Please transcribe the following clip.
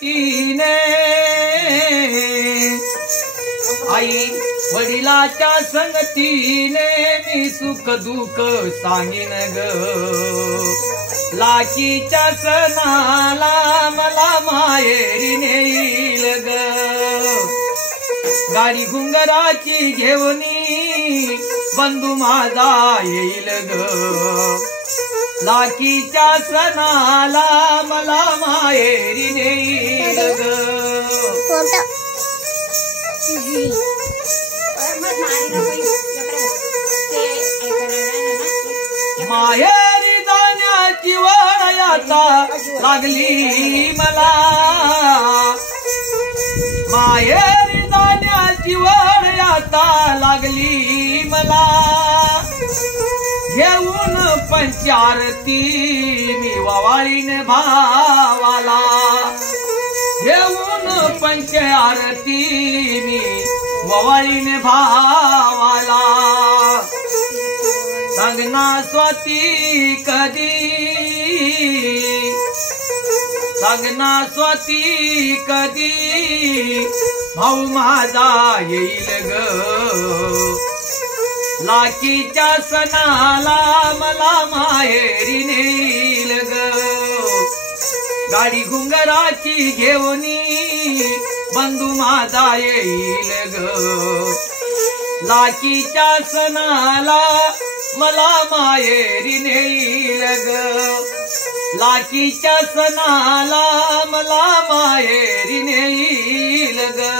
तिने आई वडिलाच्या संगतीने मी सुख दुःख सांगीन ग। लाकीच्या सणाला मला माहेरी नेईल ग। गाडी घुंगराची घेऊनी बंधू माझा येईल ग। लाकीच्या सणाला मला माहेरी नेईल ग। माहेरी जाण्याची वेळ आता लागली मला। माहेरी जाण्याची वेळ आता लागली मला। घेऊन पंचारती मी ववाळीन भावाला। घेऊन पंचारती मी ववाळीन भावाला। सांगना स्वाती कधी, सांगना स्वाती कधी भाऊ माझा येईल ग। लाकीच्या सणाला मला माहेरी नेईल ग। गाडी घुंगराची घेऊनी बंधू माझा येईल ग। लाकीच्या सणाला मला माहेरी नेईल ग। लाकीच्या सणाला मला माहेरी नेईल ग।